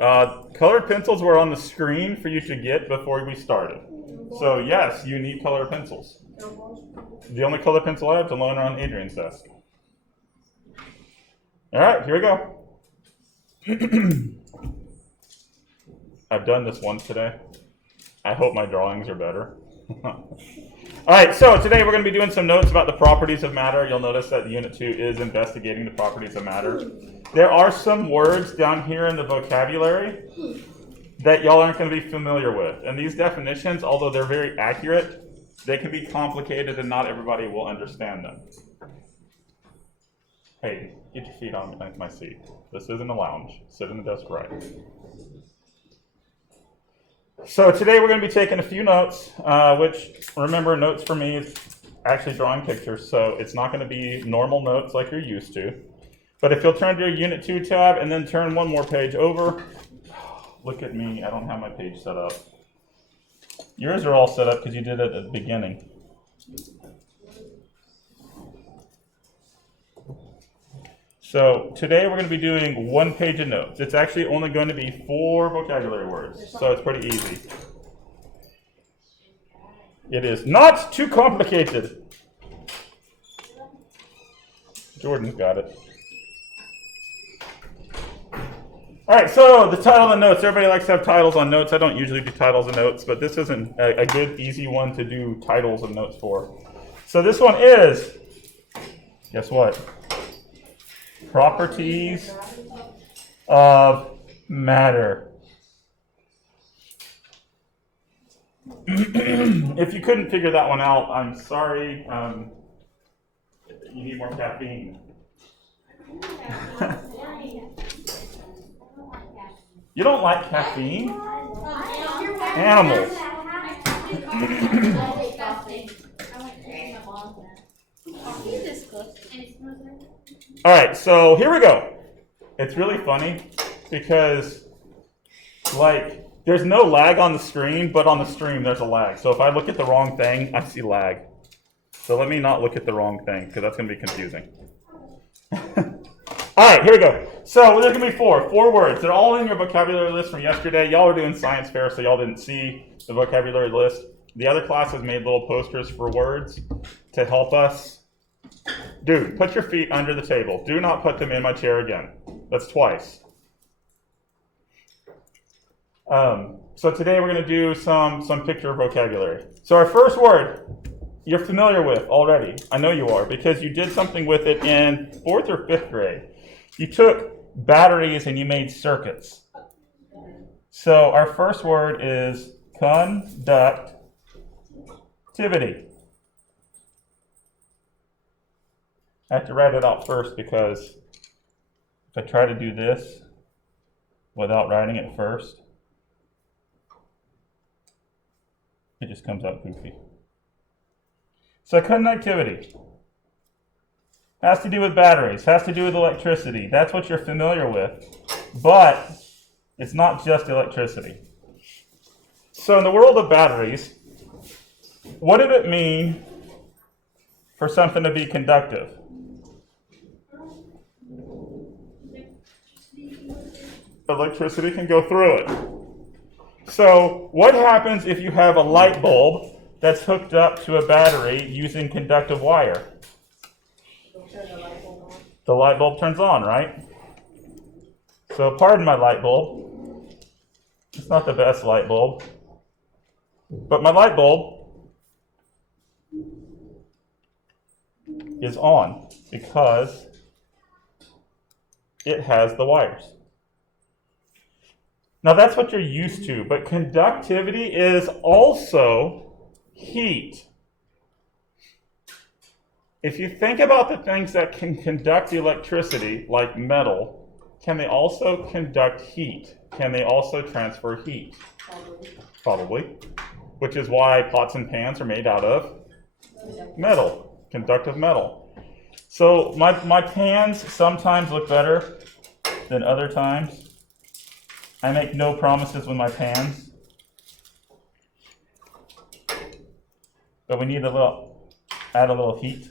Colored pencils were on the screen for you to get before we started. So yes, you need colored pencils. The only colored pencil I have to loan are on Adrian's desk. All right, here we go. I've done this once today. I hope my drawings are better. All right, so today we're going to be doing some notes about the properties of matter. You'll notice that Unit 2 is investigating the properties of matter. There are some words down here in the vocabulary that y'all aren't going to be familiar with. And these definitions, although they're very accurate, they can be complicated and not everybody will understand them. Hey, get your feet on my seat. This isn't a lounge. Sit in the desk right. So today we're going to be taking a few notes, which, remember, notes for me is actually drawing pictures, so it's not going to be normal notes like you're used to. But if you'll turn to your Unit 2 tab and then turn one more page over, look at me, I don't have my page set up. Yours are all set up because you did it at the beginning. So today we're going to be doing one page of notes. It's actually only going to be 4 vocabulary words, so it's pretty easy. It is not too complicated. Jordan's got it. All right, so the title of the notes. Everybody likes to have titles on notes. I don't usually do titles of notes, but this isn't a good, easy one to do titles of notes for. So this one is, guess what? Properties of matter. If you couldn't figure that one out, I'm sorry. You need more caffeine. You don't like caffeine? Animals. All right, so here we go. It's really funny because, there's no lag on the screen, but on the stream there's a lag. So if I look at the wrong thing, I see lag. So let me not look at the wrong thing because that's going to be confusing. All right, here we go. So there's going to be four words. They're all in your vocabulary list from yesterday. Y'all were doing science fair, so y'all didn't see the vocabulary list. The other classes made little posters for words to help us. Dude, put your feet under the table. Do not put them in my chair again. That's twice. So today we're going to do some picture vocabulary. So our first word you're familiar with already. I know you are because you did something with it in 4th or 5th grade. You took batteries and you made circuits. So our first word is conductivity. I have to write it out first because if I try to do this without writing it first, it just comes out goofy. So conductivity has to do with batteries, has to do with electricity. That's what you're familiar with, but it's not just electricity. So in the world of batteries, what did it mean for something to be conductive? Electricity can go through it. So what happens if you have a light bulb that's hooked up to a battery using conductive wire? The light bulb turns on, right? So pardon my light bulb. It's not the best light bulb. But my light bulb is on because it has the wires. Now that's what you're used to, but conductivity is also heat. If you think about the things that can conduct electricity, like metal, can they also conduct heat? Can they also transfer heat? Probably. Which is why pots and pans are made out of metal, conductive metal. So my pans sometimes look better than other times. I make no promises with my pans. But we need add a little heat.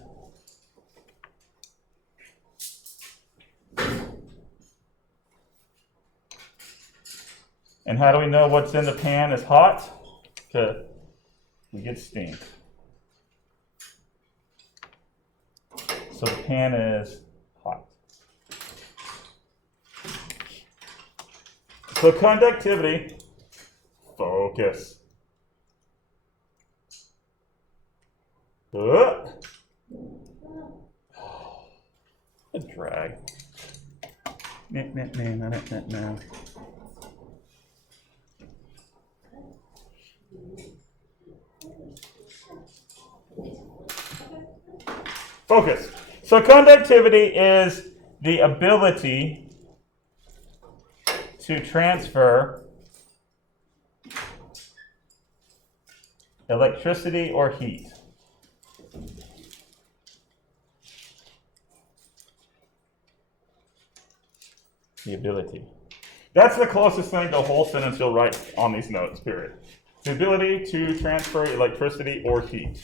And how do we know what's in the pan is hot? Because we get steam. So the pan is hot. So conductivity, focus. A drag. No. Focus. So conductivity is the ability to transfer electricity or heat. The ability. That's the closest thing to a whole sentence you'll write on these notes, period. The ability to transfer electricity or heat.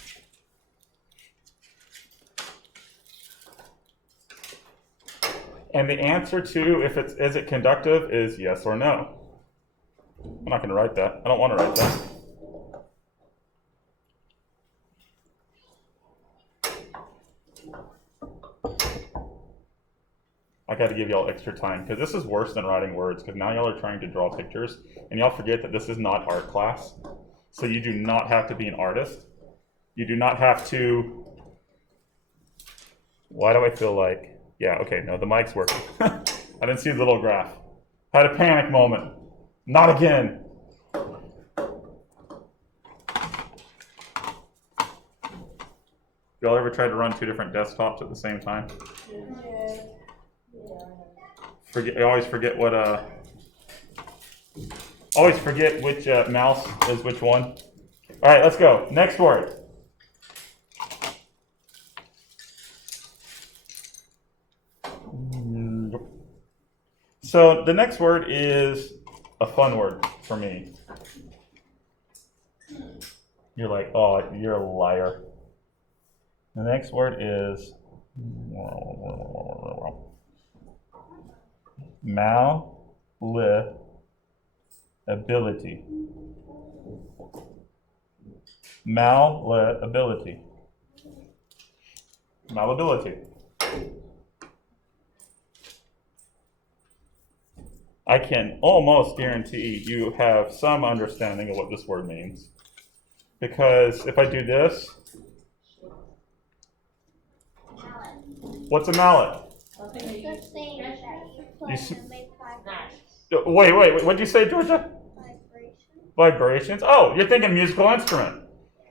And the answer to is it conductive is yes or no. I'm not going to write that. I don't want to write that. I got to give y'all extra time because this is worse than writing words because now y'all are trying to draw pictures and y'all forget that this is not art class. So you do not have to be an artist. You do not have to. Why do I feel like? Yeah, okay, no, the mic's working. I didn't see the little graph. Had a panic moment. Not again. Y'all ever tried to run two different desktops at the same time? Yeah. I always forget what always forget which mouse is which one. All right, let's go. Next word. So the next word is a fun word for me. You're like, oh, you're a liar. The next word is malleability. Malleability. Malleability. I can almost guarantee you have some understanding of what this word means. Because if I do this, what's a mallet? Wait, what did you say, Georgia? Vibrations. Oh, you're thinking musical instrument.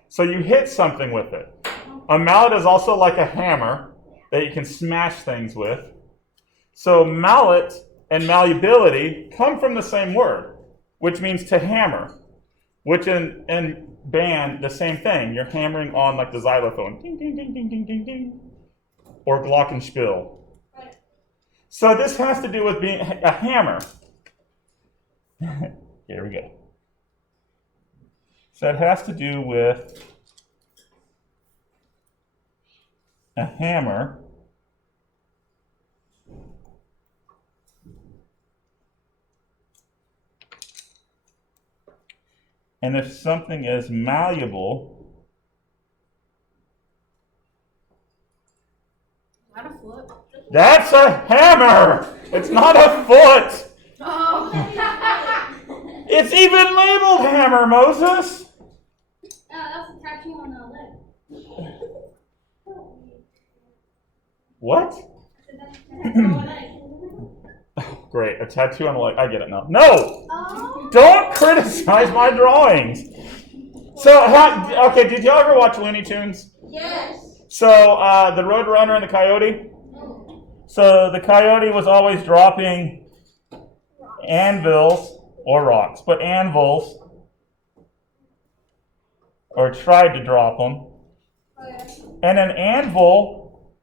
So you hit something with it. A mallet is also like a hammer that you can smash things with. So mallet and malleability come from the same word, which means to hammer, which in band, the same thing. You're hammering on like the xylophone, ding, ding, ding, ding, ding, ding, ding, or glockenspiel. So this has to do with being a hammer. Here we go. So it has to do with a hammer and if something is malleable, Is that a foot? That's a hammer! It's not a foot! Oh. It's even labeled hammer, Moses! That's a tattoo on the leg. What? I said that's a tattoo on the leg. Great, a tattoo on the leg. I get it now. No! Oh. Don't criticize my drawings! So, okay, did y'all ever watch Looney Tunes? Yes. So, the Roadrunner and the Coyote? So, the Coyote was always dropping anvils, or rocks, but anvils, or tried to drop them. And an anvil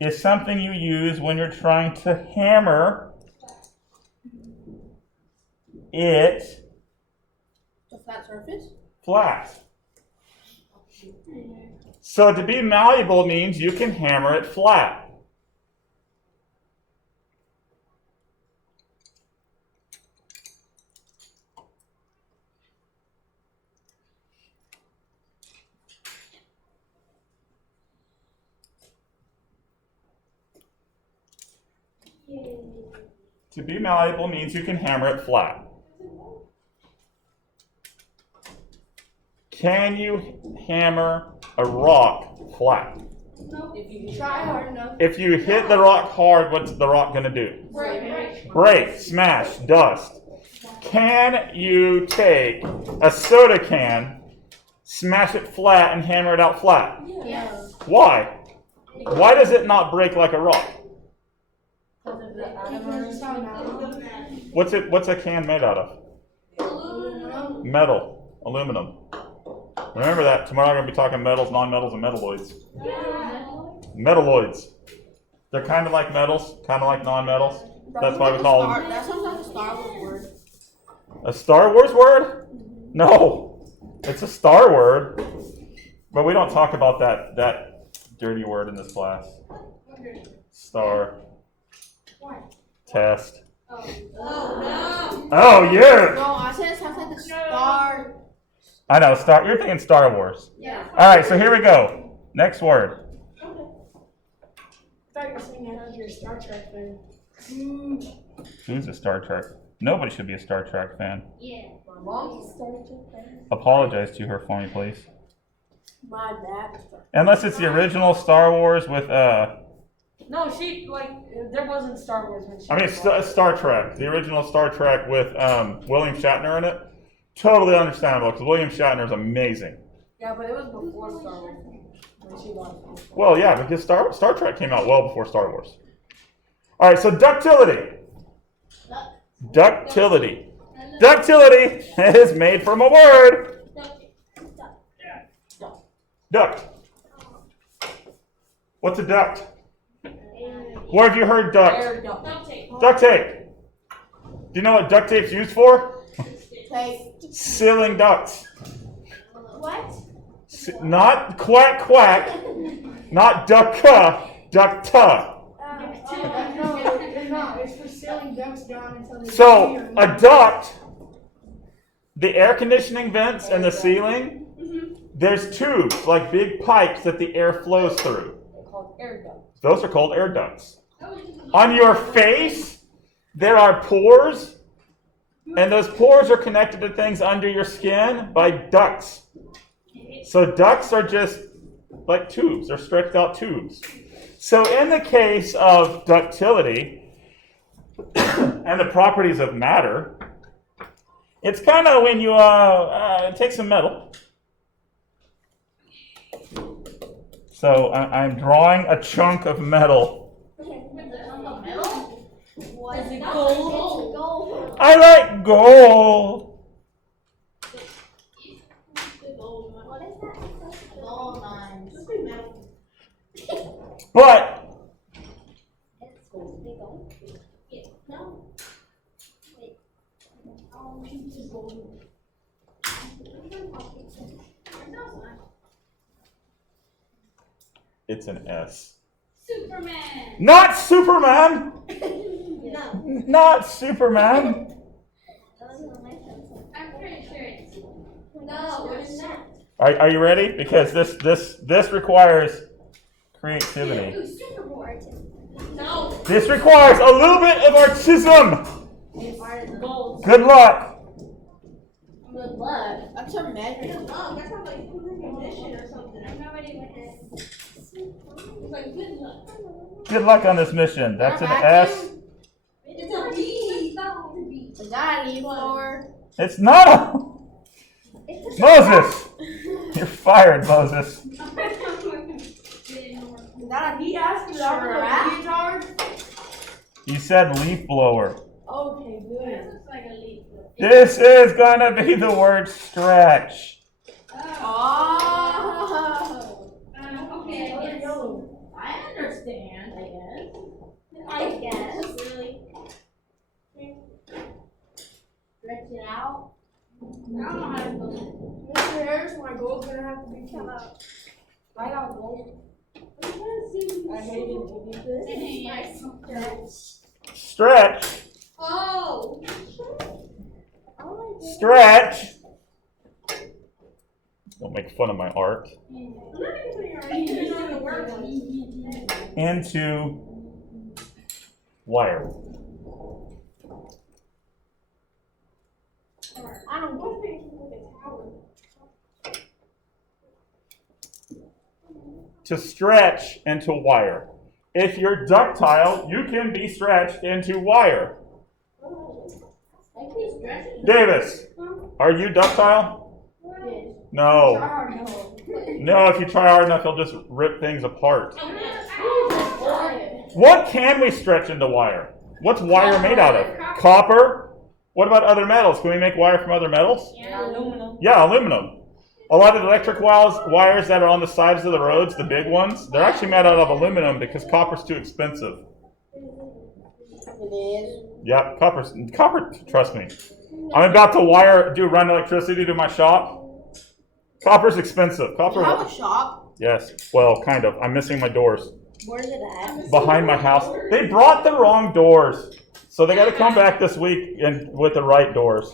is something you use when you're trying to hammer it The flat surface? flat. So to be malleable means you can hammer it flat. To be malleable means you can hammer it flat. Can you hammer a rock flat? If you Try hard enough. If you hit the rock hard, what's the rock going to do? Break, smash, dust. Can you take a soda can, smash it flat, and hammer it out flat? Yes. Why? Why does it not break like a rock? What's a can made out of? Aluminum. Metal, aluminum. Remember that. Tomorrow we're going to be talking metals, nonmetals, and metalloids. Metalloids. They're kind of like metals, kind of like nonmetals. That's why we call them. That sounds like a Star Wars word. A Star Wars word? No, it's a star word. But we don't talk about that dirty word in this class. Star. Test. Oh no. Oh, yeah. No, I said it sounds like a star. I know, Star. You're thinking Star Wars. Yeah. All right, so here we go. Next word. I thought you were saying I heard you're a Star Trek fan. Who's a Star Trek? Nobody should be a Star Trek fan. Yeah. My mom's a Star Trek fan. Apologize to her for me, please. My dad. Unless it's the original Star Wars with No, she, there wasn't Star Wars when she I mean, was born. Star Trek, the original Star Trek with William Shatner in it. Totally understandable because William Shatner is amazing. Yeah, but it was before Star Wars when she was. Well, yeah, because Star Trek came out well before Star Wars. All right, so ductility. Ductility. Ductility is made from a word. Duct. What's a duct? Where have you heard duct? Air duct. Duct tape. Do you know what duct tape's used for? Tape. Sealing ducts. What? Not quack quack. Not ducka. Ducta. No, it's not. It's for sealing ducts down until they So a duct, the air conditioning vents and the ceiling, there's tubes, like big pipes that the air flows through. They're called air ducts. Those are called air ducts. On your face, there are pores, and those pores are connected to things under your skin by ducts. So ducts are just like tubes, they're stretched out tubes. So in the case of ductility and the properties of matter, it's kind of when you take some metal. So I'm drawing a chunk of metal. Is it gold? Gold. I like gold. What is that? Gold mines. But It's gold. Yeah. No. Wait. it's an S. Superman. Not Superman. No. Not Superman. I'm pretty sure it's. No, what is that? Are you ready? Because this requires creativity. Ooh, Superboard. No. This requires a little bit of artism. It's gold. Good luck. Good luck. That's a measure. Oh, that sounds like condition or something. I'm not ready with this. It's like good luck. Good luck on this mission. That's an S. It's a B. Is that an E4? It's not a Moses. You're fired, Moses. Is that a D? Asked you that charge? You said leaf blower. Okay, good. Looks like a leaf. This is gonna be the word stretch. Oh. Okay, There you yes. go. I understand, I guess. I guess. Really? Stretch it out. I don't know how to do Mr. Harris, my goal's gonna have to be cut out. I got gold. I hated to do this. it. Stretch. Oh. Stretch. Don't make fun of my art. Into Wire. I don't know. To stretch into wire. If you're ductile, you can be stretched into wire. Davis, are you ductile? No. No, if you try hard enough, you'll just rip things apart. What can we stretch into wire? What's wire made out of? Copper? What about other metals? Can we make wire from other metals? Aluminum. Yeah, aluminum. A lot of the electric wires that are on the sides of the roads, the big ones, they're actually made out of aluminum because copper's too expensive. It is. Yeah, copper, trust me. I'm about to run electricity to my shop. Copper's expensive. Copper. You have a shop? Yes, well, kind of. I'm missing my doors. Where's it at? Behind my house. They brought the wrong doors. So they got to come back this week with the right doors.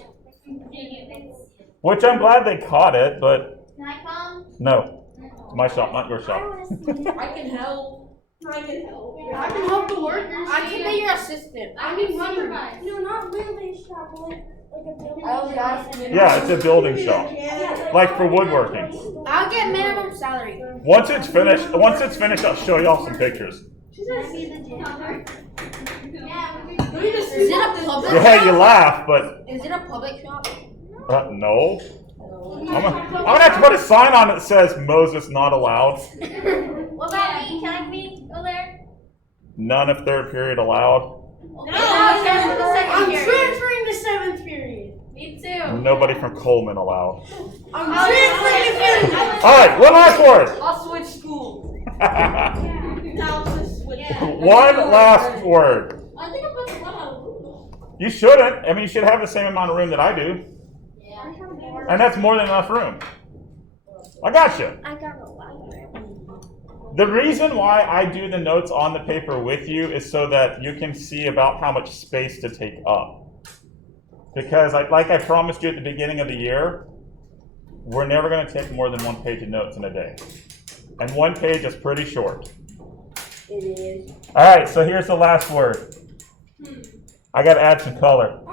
Which I'm glad they caught it, but Can I come? no. My shop, not your shop. I can help. I can help the workers. I can be your assistant. I can supervise. No, not really shop. Like a building. Yeah, it's a building shop. Like for woodworking. I'll get minimum salary. Once it's finished, I'll show y'all some pictures. Can I be the janitor? Yeah. Is it a public Yeah, you shop? laugh, but Is it a public shop? no. I'm gonna have to put a sign on it that says Moses not allowed. What about me? Can I go there? None of third period allowed. No, I'm I'm transferring to 7th period. Me too. Nobody from Coleman allowed. I'm transferring to 7th. All right, one last word. I'll switch school. One last word. I think I'm going to run out of room. You shouldn't. I mean, you should have the same amount of room that I do. Yeah. And that's more than enough room. I got you. I got a lot. The reason why I do the notes on the paper with you is so that you can see about how much space to take up. Because like I promised you at the beginning of the year, we're never going to take more than 1 page of notes in a day. And 1 page is pretty short. It is. All right, so here's the last word. I got to add some color. I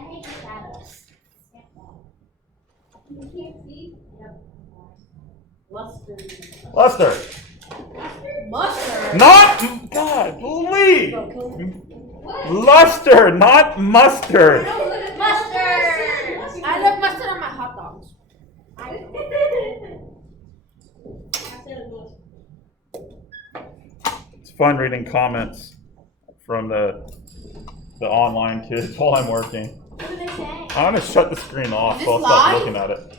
hate the shadows. You can't see? Mustard. Luster. Mustard. Not, God, believe. What? Luster, not mustard. Mustard! I love mustard on my hot dogs. It's fun reading comments from the online kids while I'm working. What do they say? I'm going to shut the screen off Is so I'll this stop live? looking at it.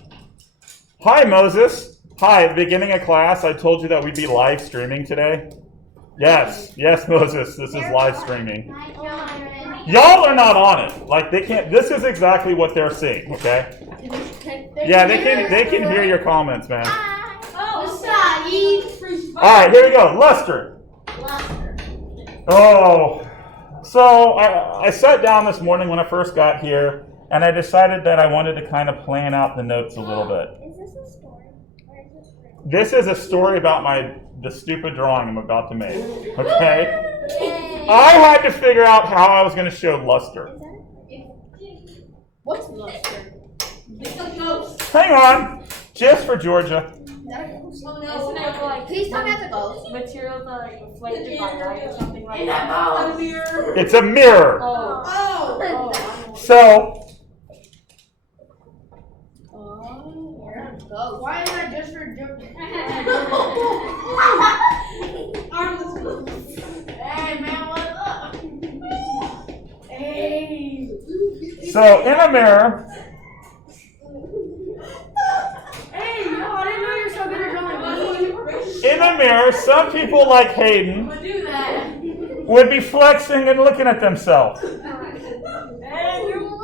Hi, Moses. Hi, at the beginning of class, I told you that we'd be live streaming today. Yes, Moses, this is live streaming. Hi, children. Y'all are not on it. Like, they can't, this is exactly what they're seeing, okay? Yeah, they can hear your comments, man. Oh, sorry. All right, here we go. Luster. Oh, so I sat down this morning when I first got here, and I decided that I wanted to kind of plan out the notes a little bit. Is this a story? Or is this real? This is a story about the stupid drawing I'm about to make, okay? Yay. I had to figure out how I was going to show luster. What's mustard? It's a ghost. Hang on, just for Georgia. Oh Isn't it like Please tell me how to go. materials that are like reflected by light or something like that? It's a mirror. Oh. So, Why is that just for jokes? Hey man, what's up? Hey. so in a mirror, Hey, yo, I didn't know you were so good at drawing. in a mirror, some people like Hayden Do that. would be flexing and looking at themselves. Hey, you.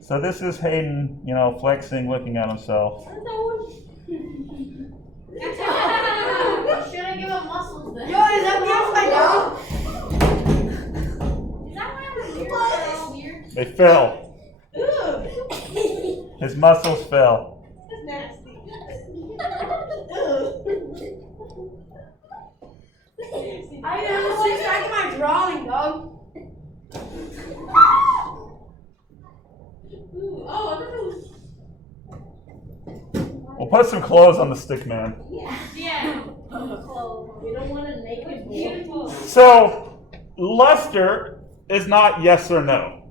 So this is Hayden, flexing, looking at himself. Should I give him muscles then? Yo, is that the upside down? Is that why I'm weird? They fell. His muscles fell. That's nasty. I didn't see back in my drawing, dog. Ooh, oh, I thought it was. We'll put some clothes on the stick man. Yeah. Clothes. You don't want to naked beautiful. So, luster is not yes or no.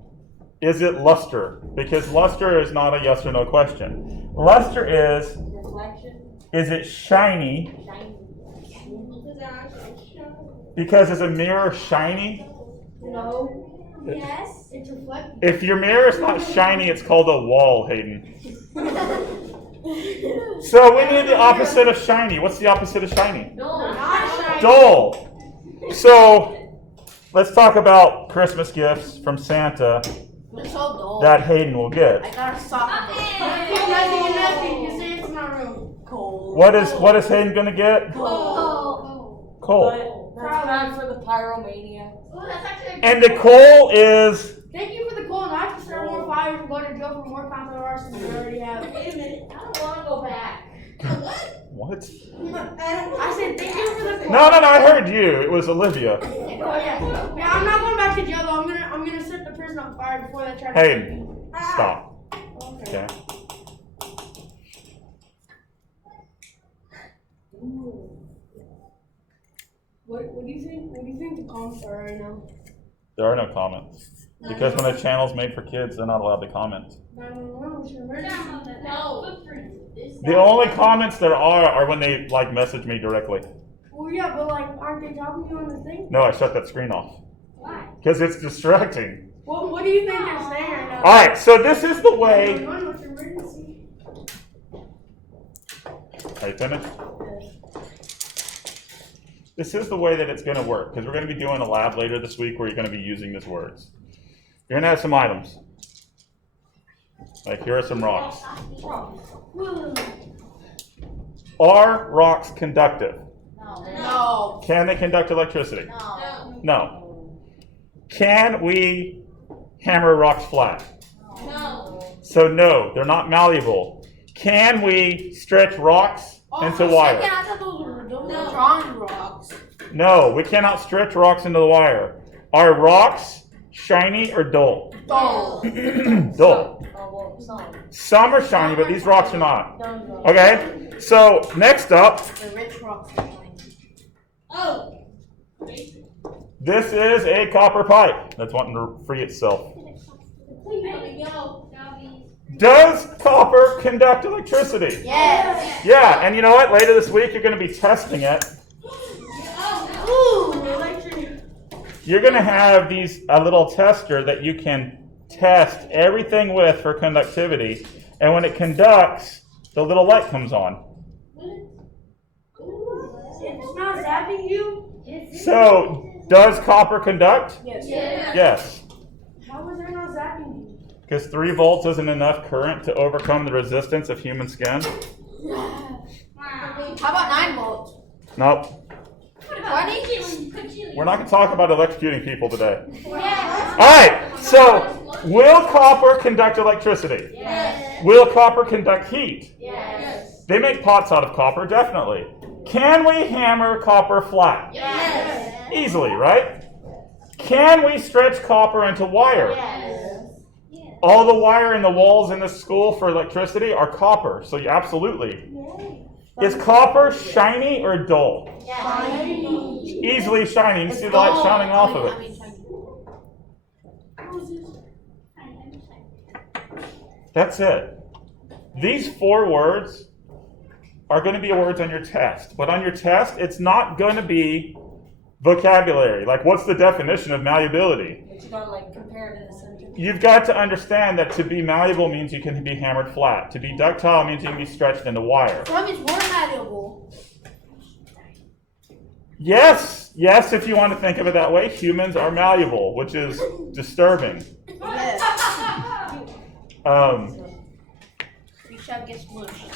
Is it luster? Because luster is not a yes or no question. Luster is, Reflection. is it shiny? Because is a mirror shiny? No. Yes. It's reflective. If your mirror is not shiny, it's called a wall, Hayden. So we need the opposite of shiny. What's the opposite of shiny? Not shiny. Dull. So let's talk about Christmas gifts from Santa It's so dull. that Hayden will get. I got a sock. Hey. Nothing. You say it's in my room. Cold. What is Hayden gonna get? Oh. Coal. But that's bad for the pyromania. Oh, that's actually a And the coal is Thank you for the cold. I have to start more fires and go to jail for more content arson than we already have. Wait a minute. I don't want to go back. what? I said thank you for the cold. No, I heard you. It was Olivia. Oh yeah. Yeah, I'm not going back to jail though. I'm gonna set the prison on fire before they try to. Hayden, stop. Okay. Okay. What do you think? What do you think the comments are right now? There are no comments. Because when a channel's made for kids, they're not allowed to comment. 911, what's your emergency? No. The only comments there are when they message me directly. Well, yeah, but aren't they talking to you on the thing? No, I shut that screen off. Why? Because it's distracting. What do you think they're saying right now? Alright, so this is the way. 911, what's your emergency? Are you finished? This is the way that it's going to work, because we're going to be doing a lab later this week where you're going to be using these words. You're going to have some items. Like, here are some rocks. Are rocks conductive? No. Can they conduct electricity? No. No. Can we hammer rocks flat? No. So no, they're not malleable. Can we stretch rocks into wire? I thought those were drawing rocks. No, we cannot stretch rocks into the wire. Are rocks shiny or dull? Dull. Dull. Oh, well, some. Some are shiny, but these rocks are not. Some don't. Okay, so next up, The rich rocks are shiny. Oh. this is a copper pipe that's wanting to free itself. There we go. Does copper conduct electricity? Yes. Yeah, and you know what? Later this week, you're going to be testing it. Ooh, electric. You're going to have a little tester that you can test everything with for conductivity, and when it conducts, the little light comes on. It's not zapping you? So, does copper conduct? Yes. Yes. How is that not zapping you? Because 3 volts isn't enough current to overcome the resistance of human skin? How about 9 volts? Nope. We're not going to talk about electrocuting people today. Yes. Alright, so will copper conduct electricity? Yes. Will copper conduct heat? Yes. They make pots out of copper, definitely. Can we hammer copper flat? Yes. Easily, right? Can we stretch copper into wire? Yes. All the wire in the walls in this school for electricity are copper, so absolutely. Is copper shiny or dull? Easily shiny. You can see the light shining off of it. That's it. These 4 words are going to be words on your test. But on your test, it's not going to be vocabulary. Like, what's the definition of malleability? But you gotta compare it in a sentence. You've got to understand that to be malleable means you can be hammered flat. To be ductile means you can be stretched into wire. So that means we're malleable. Yes, if you want to think of it that way, humans are malleable, which is disturbing. Yes. Um, We shall get smushed.